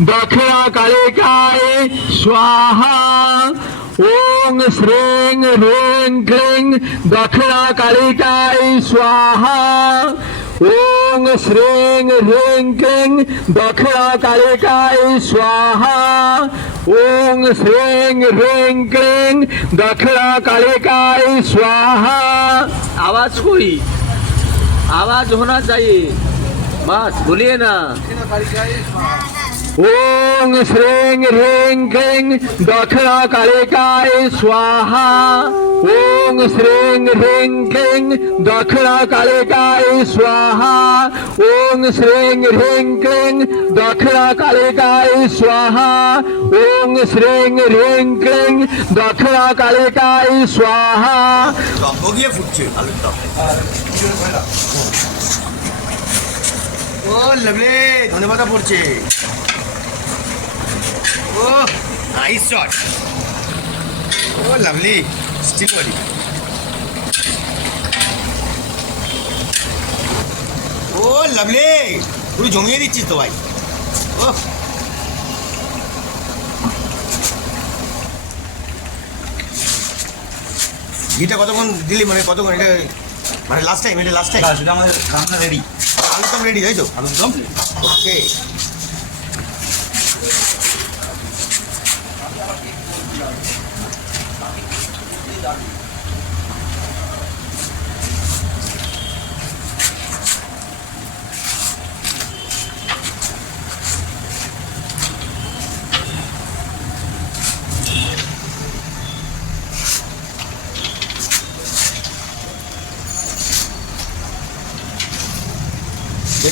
दक्षिणा कालिकाय स्वाहा ओम श्रीं ह्रीं क्लीं दक्षिणा कालिकाय स्वाहा ओम श्रीं ह्रीं क्लीं दक्षिणा कालिकाय स्वाहा ओम श्रीं ह्रीं क्लीं दक्षिणा कालिकाय स्वाहा आवाज कोई आवाज होना चाहिए बस बोलिए ना ओम श्रीं ह्रीं क्लीं दक्षिणा कालिकाय स्वाहा ओम श्रीं ह्रीं क्लीं दक्षिणा कालिकाय स्वाहा ओम श्रीं ह्रीं क्लीं दक्षिणा कालिकाय स्वाहा ओम श्रीं ह्रीं क्लीं दक्षिणा कालिकाय स्वाहा টক গিয়ে ফুটছে আলুর টক ও লেবলে ধনে পাতা পড়ছে ও নাইস শট ও লাভলি স্টিল বডি ও লাভলি পুরো জমিয়ে দিচ্ছিস তো ভাই। ও। ঘিটা কতক্ষণ দিলি? মানে কতক্ষণ? এটা মানে লাস্ট টাইম এটা লাস্ট টাইম আমাদের রান্না রেডি আলুদম রেডি তাই তো? আলুর দম ওকে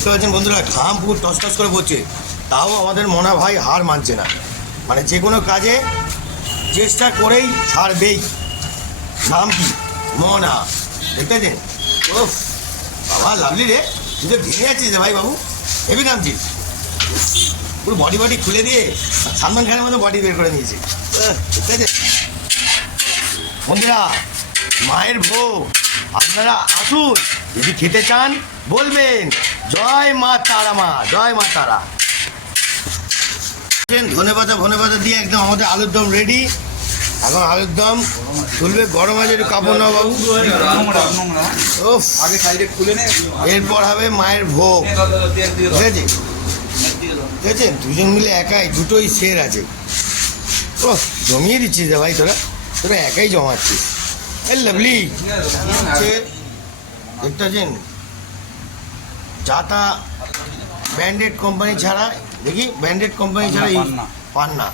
দেখতে পাচ্ছেন বন্ধুরা? ঘাম পুরো টসটস করে পড়ছে। তাও আমাদের মনা ভাই হার মানছে না। মানে যে কোনো কাজে চেষ্টা করেই ছাড়বেই। নাম কি? মনা। দেখতে পাচ্ছেন ও বাবা লাভলি রে। তুই তো ভেঙে যাচ্ছিস রে ভাই বাবু। হেভি নামছিস পুরো বডি বডি খুলে দিয়ে সালমান খানের মতো বডি বের করে নিয়েছে। দেখতে পাচ্ছেন বন্ধুরা, মায়ের ভোগ। আপনারা আসুন, যদি খেতে চান, বলবেন। জয় মা তারা মা জয় মা তারা। ধনে পাতা ধনে পাতা দিয়ে একদম আমাদের আলুর দম রেডি এখন আলুর দম তুলবে গরম আছে একটু কাপড় নাও বাবু। নে এরপর হবে মায়ের ভোগ। দিয়ে দাও ঠিক আছে দুজন মিলে একাই দুটোই সের আছে। ও জমিয়ে দিচ্ছিস রে ভাই তোরা। তোরা একাই জমাচ্ছিস। A lovely. দেখতে পাচ্ছেন যাতা ব্র্যান্ডেড কোম্পানি ছাড়া দেখি ব্র্যান্ডেড কোম্পানি ছাড়া পান্না।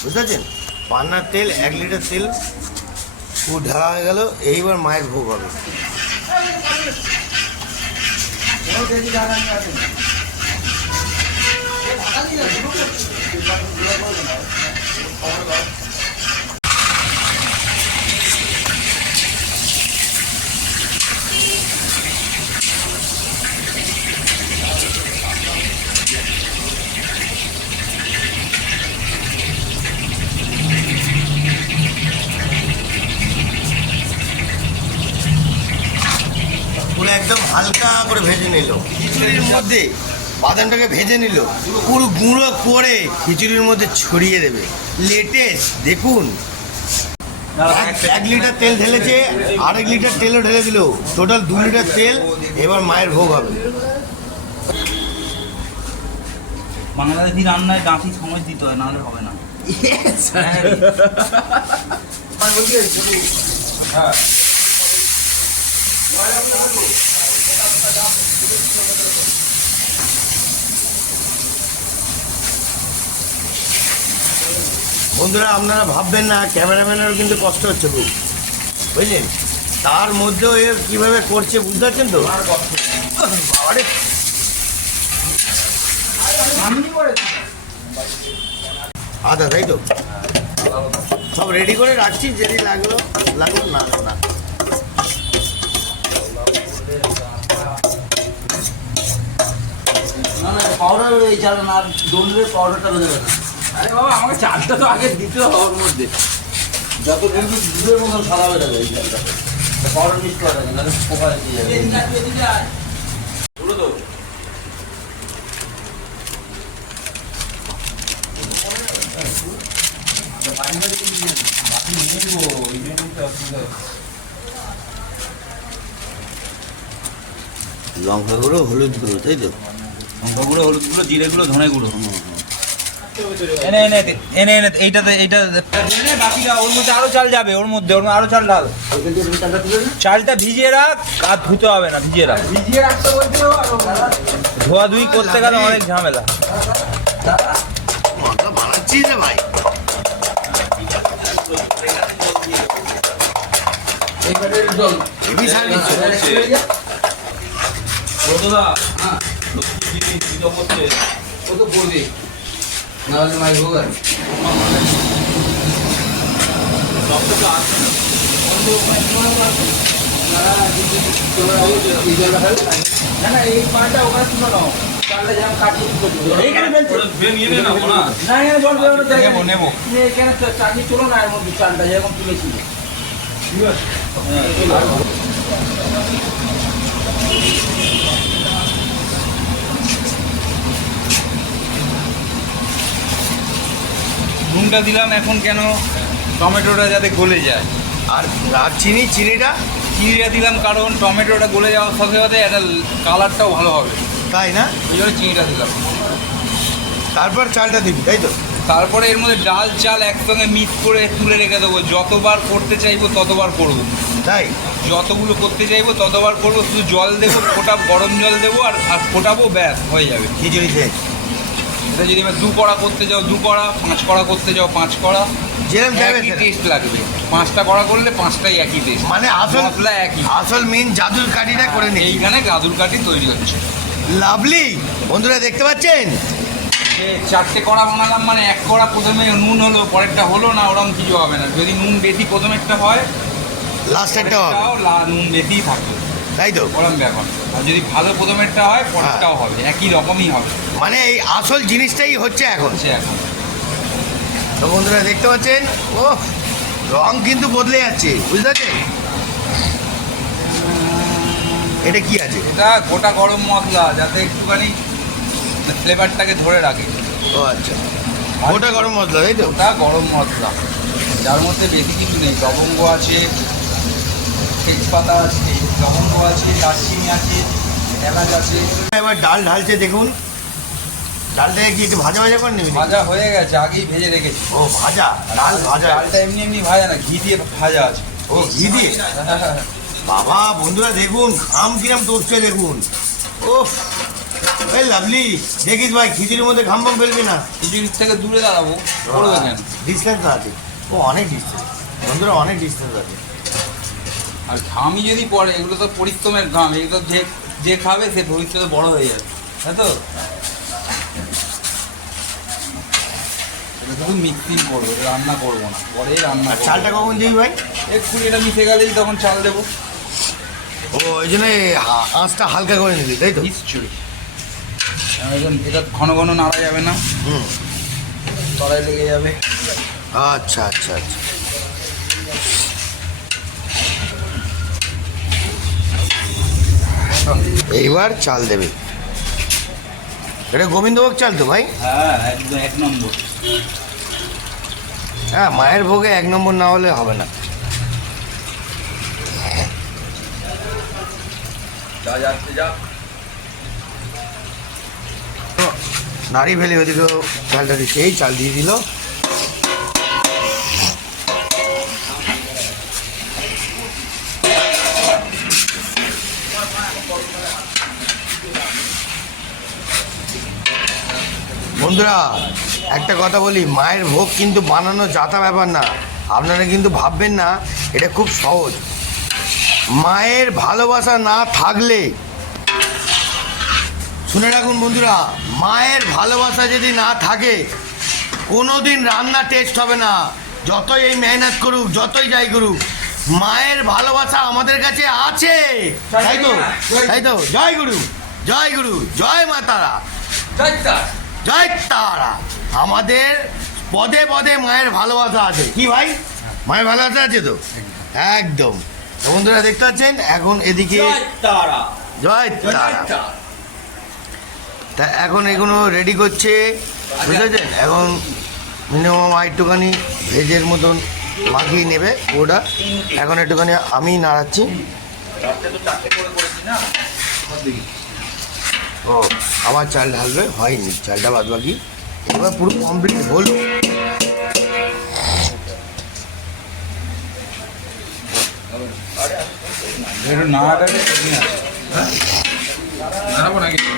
বুঝতে পারছেন পান্নার তেল এক লিটার তেল পুরো ঢালা হয়ে গেল এইবার মায়ের ভোগ হবে পুরো একদম হালকা করে ভেজে নিল। খিচুড়ির মধ্যে বাদামটাকে ভেজে নিল। পুরো গুঁড়ো করে খিচুড়ির মধ্যে ছড়িয়ে দেবে। লেটেস্ট দেখুন। এক- লিটার তেল ঢেলেছে আরেক লিটার তেলও ঢেলে দিল। টোটাল দু লিটার তেল এবার মায়ের ভোগ হবে। বাংলাদেশি রান্নায় ডাঁটি সময় দিতে হয় নাহলে হবে না। বন্ধুরা আপনারা ভাববেন না ক্যামেরাম্যানেরও কিন্তু কষ্ট হচ্ছে খুব। বুঝলেন? তার মধ্যেও এর কীভাবে করছে বুঝতে পারছেন তো? বাবারে! আদা তাই তো? সব রেডি করে রাখছি যেদিন লাগল লাগল না পাউডার এই চাল না দৌড়লে পাউডারটা বেরোবে না আরে বাবা আমাকে চালটা তো আগে দিতে হবে ওর মধ্যে। যত কিন্তু দুধের মতন সাদা বেরোবে এই পাউডার মিক্স করা যাবে নাহলে পোকা লেগে যাবে। পুরো তো। লঙ্কা গুঁড়ো হলুদ গুঁড়ো তাই তো? লঙ্কা গুঁড়ো হলুদ গুঁড়ো জিরে গুঁড়ো ধনে গুঁড়ো। এনে এনে এনে এনে এইটাতে এইটা বাকিটা ওর মধ্যে আরও চাল যাবে ওর মধ্যে ওর মধ্যে আরও চাল ঢাল। চালটা ভিজিয়ে রাখ আর ধুতে হবে না ভিজিয়ে রাখ। ভিজিয়ে রাখতে বলতে ধোয়া ধুই করতে গেলে অনেক ঝামেলা। মাথা বানাচ্ছিস রে ভাই হেভি সার্ভিস কত পড়বে নাহলে মাই না না এই পাটা ওখানে তুলো নাও তো চাটনি চলো না এর মধ্যে চালটা যেরকম তুলেছিল নুনটা দিলাম এখন কেন টমেটোটা যাতে গলে যায়। আর আর চিনি চিনিটা চিনিটা দিলাম কারণ টমেটোটা গলে যাওয়ার সাথে সাথে একটা কালারটাও ভালো হবে। তাই না? ওই জন্য চিনিটা দিলাম। তারপর চালটা দিবি তাই তো? তারপরে এর মধ্যে ডাল চাল একসঙ্গে মিক্স করে তুলে রেখে দেবো। যতবার করতে চাইব ততবার করব। তাই? যতগুলো করতে চাইব ততবার করব। শুধু জল দেবো ফোটা গরম জল দেবো আর আর ফোটাবো ব্যাস হয়ে যাবে। খিচুড়ি খেয়ে। এটা যদি এবার দু কড়া করতে যাও দু কড়া পাঁচ কড়া করতে যাও পাঁচ কড়া যেরকম যাবে একই টেস্ট লাগবে। পাঁচটা কড়া করলে পাঁচটাই একই টেস্ট মানে আসল মশলা একই। আসল মেন জাদুর কাঠিটা করে নেই এইখানে গাজুর কাঠি তৈরি হচ্ছে। লাভলি বন্ধুরা দেখতে পাচ্ছেন? চারটে কড়া বানালাম মানে এক কড়া প্রথমে নুন হলো পরেরটা হলো না ওরকম কিছু হবে না। যদি নুন বেশি প্রথমেরটা হয় লাস্ট একটা হবে। পরেরটাও লা- নুন বেশিই থাকবে। তাই তো? ওরম ব্যাপার। আর যদি ভালো প্রথমেরটা হয় পরেরটাও হবে। একই রকমই হবে। মানে এই আসল জিনিসটাই হচ্ছে এখন। হচ্ছে এখন। তো বন্ধুরা দেখতে পাচ্ছেন? ও রং কিন্তু বদলে যাচ্ছে বুঝতে পারছেন? এটা কি আছে? এটা গোটা গরম মশলা যাতে একটুখানি ফ্লেভারটাকে ধরে রাখে। ও আচ্ছা। গোটা গরম মশলা তাই তো? ওটা গরম মশলা। যার মধ্যে বেশি কিছু নেই। লবঙ্গ আছে তেজপাতা আছে লবঙ্গ আছে দারচিনি আছে এলাচ আছে এবার ডাল ঢালছে দেখুন। ডালটাকে কি একটু ভাজা ভাজা করে নিবি ভাজা হয়ে গেছে আগেই ভেজে রেখেছি। ও ভাজা ডাল ভাজা। ডালটা এমনি এমনি ভাজা না ঘি দিয়ে ভাজা আছে। ও ঘি দিয়ে? বাবা বন্ধুরা দেখুন খাম কিরম টসছে দেখুন। ও এই লাভলি দেখিস ভাই খিচুড়ির মধ্যে ঘাম বাম ফেলবি না? খিচুড়ির থেকে দূরে দাঁড়াবো ডিস্টেন্স আছে। ও অনেক ডিস্টেন্স বন্ধুরা অনেক ডিস্টেন্স আছে। আর ঘামই যদি পড়ে এগুলো তো পরিশ্রমের ঘাম এগুলো যে যে খাবে সে ভবিষ্যতে বড় হয়ে যাবে তাই তো? এটা শুধু মিক্সিং করব রান্না করব না পরে রান্না চালটা কখন দিবি ভাই? এক্ষুনি এটা মিশে গেলেই তখন চাল দেবো। ও ওই জন্য আঁচটা হালকা করে নিবি তাই তো? নিশ্চয়ই। এটা ঘন ঘন নাড়া যাবে না। হুম। তলায় লেগে যাবে। আচ্ছা আচ্ছা আচ্ছা। এইবার চাল দেবে। এটা গোবিন্দভোগ চাল তো ভাই? হ্যাঁ একদম এক নম্বর। হ্যাঁ মায়ের ভোগে এক নম্বর না হলে হবে না। নারী ফেলে ওদিকেও চালটা দিচ্ছে। এই চাল দিয়ে দিল। বন্ধুরা, একটা কথা বলি, মায়ের ভোগ কিন্তু বানানো যাতা ব্যাপার না। আপনারা কিন্তু ভাববেন না, এটা খুব সহজ। মায়ের ভালোবাসা না থাকলে, শুনে রাখুন বন্ধুরা, মায়ের ভালোবাসা যদি না থাকে কোনো দিন রান্না টেস্ট হবে না। যতই এই মেহনত করুক, যতই যাই করুক, মায়ের ভালোবাসা আমাদের কাছে আছে। তাই তো? তাই তো? জয় গুরু জয় গুরু, জয় মা তারা। জয় তারা। আমাদের পদে পদে মায়ের ভালোবাসা আছে। কি ভাই? মায়ের ভালোবাসা আছে তো? একদম। বন্ধুরা দেখতে পাচ্ছেন এখন এদিকে তারা। জয় তারা। তা এখন এগুলো রেডি করছে। বুঝেছেন এখন মিনিমাম একটুখানি ভেজের মতন মাখিয়ে নেবে ওটা এখন একটুখানি আমি নাড়াচ্ছি। ও আবার চাল ঢালবে হয়নি চালটা বাদ বাকি। এবার পুরো কমপ্লিট হলো। একটু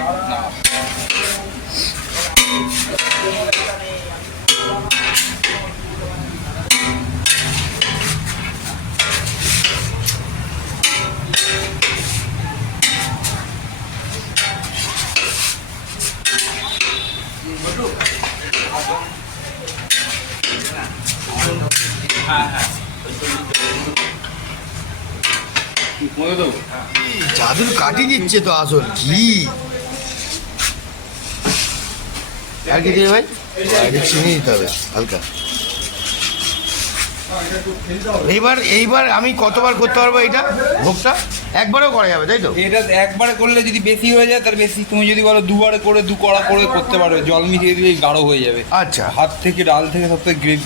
জাদুর কাটি দিচ্ছে তো আসল, কি? আর কি ভাই? চিনি দিতে হবে, হালকা। এইবার এইবার আমি কতবার করতে পারব এটা ভোগটা? একবারও করা যাবে তাই তো? এটা একবারে করলে যদি বেশি হয়ে যায় তার বেশি তুমি যদি বলো দুবারে করে দু কড়া করে করতে পারবে জল মিশিয়ে দিলেই গাঢ় হয়ে যাবে। আচ্ছা। হাত থেকে ডাল থেকে সব থেকে গ্রেভ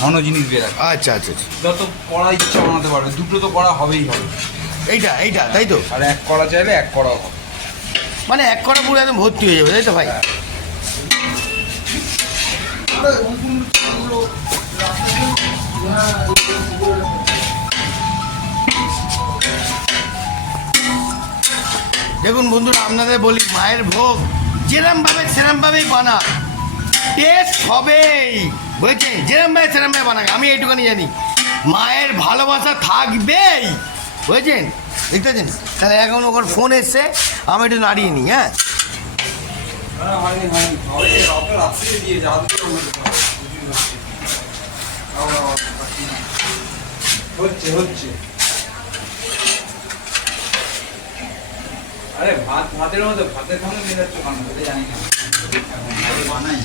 ঘন জিনিস বেরাবে আচ্ছা আচ্ছা আচ্ছা। যত কড়া ইচ্ছা বানাতে পারবে দুটো তো কড়া হবেই হবে। এইটা এইটা তাই তো? আর এক কড়া চাইলে এক কড়া হবে। মানে এক কটা পুরো একদম ভর্তি হয়ে যাবে তাই তো ভাই? দেখুন বন্ধুরা, আপনাদের বলি, মায়ের ভোগ যেরম ভাবে সেরম ভাবেই বানা টেস্ট হবেই। বুঝেছেন? যেরম ভাবে সেরম ভাবে বানাবে আমি এইটুখানি জানি। মায়ের ভালোবাসা থাকবেই। বুঝেছেন? দেখতেছেন তাহলে এখন ওখানে ফোন এসছে, আমি একটু নাড়িয়ে নিই হ্যাঁ? হচ্ছে হচ্ছে। আরে ভাত ভাতের মতো ভাতের সঙ্গে মেলাচ্ছ কেন? সেটা জানি না। এখন বানাই।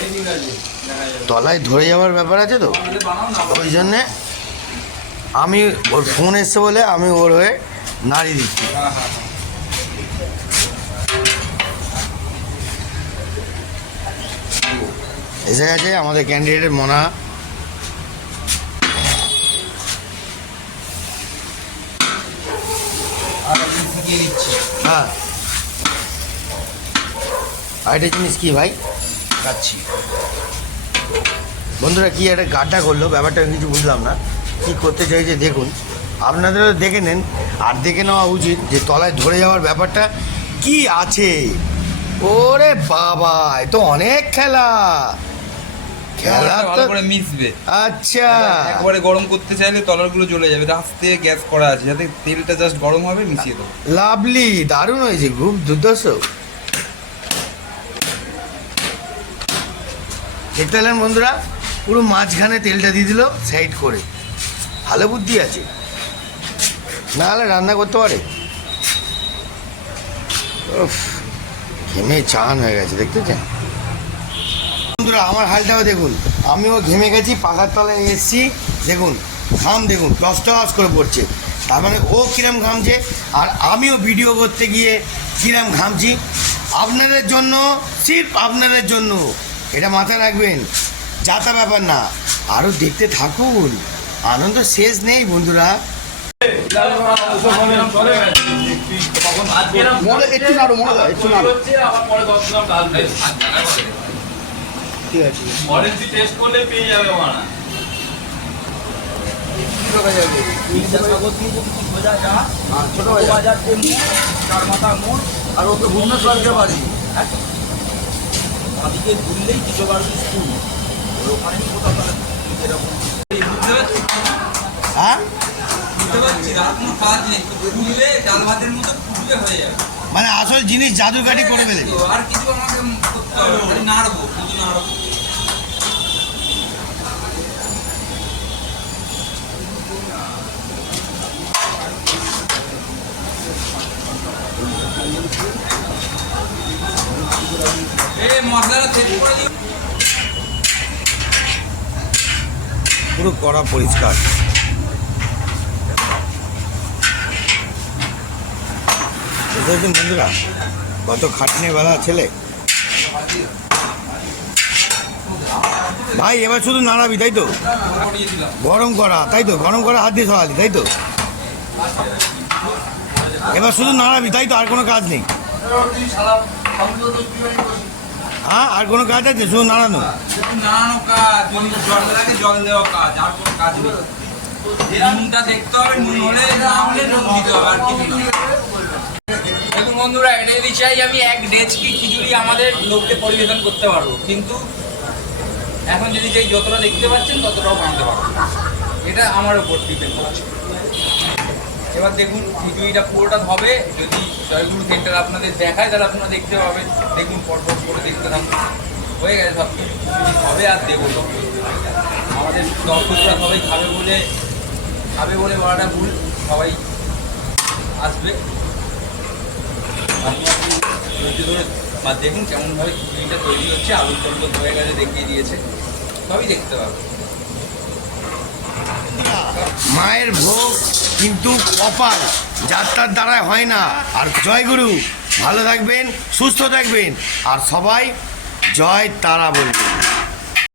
এই ঠিক আছে দেখা যাবে। তলায় ধরে যাওয়ার ব্যাপার আছে তো? ওই জন্যে আমি ওর ফোন এসছে বলে আমি ওর হয়ে নাড়িয়ে দিচ্ছি। হ্যাঁ হ্যাঁ হ্যাঁ। এসে গেছে আমাদের ক্যান্ডিডেটের মনা। আমি দিচ্ছি। হ্যাঁ। আরেকটা জিনিস কি ভাই? খাচ্ছি। বন্ধুরা কি একটা গাড্ডা করল ব্যাপারটা কিছু বুঝলাম না। কি করতে চাইছে দেখুন। আপনাদেরও দেখে নেন। আর দেখে নেওয়া উচিত যে তলায় ধরে যাওয়ার ব্যাপারটা কি আছে। ওরে বাবা এ তো অনেক খেলা। খেলা ভালো করে মিশবে। আচ্ছা। একবারে গরম করতে চাইলে তলারগুলো জ্বলে যাবে। আস্তে গ্যাস করা আছে। যাতে তেলটা জাস্ট গরম হবে মিশিয়ে দেবো। লাভলি দারুণ হয়েছে খুব দেখতে পেলেন বন্ধুরা পুরো মাঝখানে তেলটা দিয়ে দিল সাইড করে। ভালো বুদ্ধি আছে। না হলে রান্না করতে পারে। উফ, ঘেমে চান হয়ে গেছে দেখতেছেন বন্ধুরা আমার হালটাও দেখুন। আমিও ঘেমে গেছি পাখার তলায় এসেছি। দেখুন ঘাম দেখুন টস টস করে পড়ছে। তার মানে ও কিরম ঘামছে আর আমিও ভিডিও করতে গিয়ে কিরম ঘামছি। আপনাদের জন্য সির্ফ আপনাদের জন্য। এটা মাথায় রাখবেন যাতা ব্যাপার না। আরও দেখতে থাকুন। আনন্দ শেষ নেই বন্ধুরা। একটু নাড়ো মনে দাও একটু নাড়ো। ঠিক আছে। ছোট বাজার চার মাথা মোড় আর ওকে ভুবনেশ্বরকে বাড়ি বাদিকে ঘুরলেই দ্বিতীয়বার স্কুল। ওখানে কোথাও তাহলে এরকম হ্যাঁ? হয়ে যাবে। মানে আসল জিনিস জাদুকারি করে ফেলে আর কিছু আমাকে নাড়বো। দিও পুরো কড়া পরিষ্কার। বন্ধুরা? কত খাটনি বেলা ছেলে। ভাই, এবার শুধু নাড়াবি, তাই তো? গরম করা, তাই তো? গরম করা হাত দিয়ে সরালি, তাই তো? এবার শুধু নাড়াবি, তাই তো? আর কোনো কাজ নেই। হ্যাঁ আর কোনো কাজ আছে? শুধু নাড়ানো। বন্ধুরা এটা যদি চাই আমি এক ডেচকি খিচুড়ি আমাদের লোককে পরিবেশন করতে পারব। কিন্তু এখন যদি চাই যতটা দেখতে পাচ্ছেন, ততটাও বানাতে পারবেন এটা আমার উপর ডিপেন্ড করছে। এবার দেখুন খিচুড়িটা পুরোটা হবে যদি জয়গুরু সেন্টার আপনাদের দেখায়, তাহলে আপনারা দেখতে পাবেন। দেখুন, পরপর করে দেখতে থাকুন। হয়ে গেছে সব কিছু। হবে আর দেবো আমাদের দর্শকরা সবাই খাবে বলে খাবে বলে বলাটা ভুল। সবাই আসবে। ধৈর্য ধরে বা দেখুন কেমনভাবে খিচুড়িটা তৈরি হচ্ছে, আলুর চন্দ্র হয়ে গেছে, দেখিয়ে দিয়েছে। সবই দেখতে পাবেন। মায়ের ভোগ কিন্তু কপাল যাত্রার দ্বারা হয় না। আর জয়গুরু, ভালো থাকবেন, সুস্থ থাকবেন। আর সবাই জয় তারা বলবেন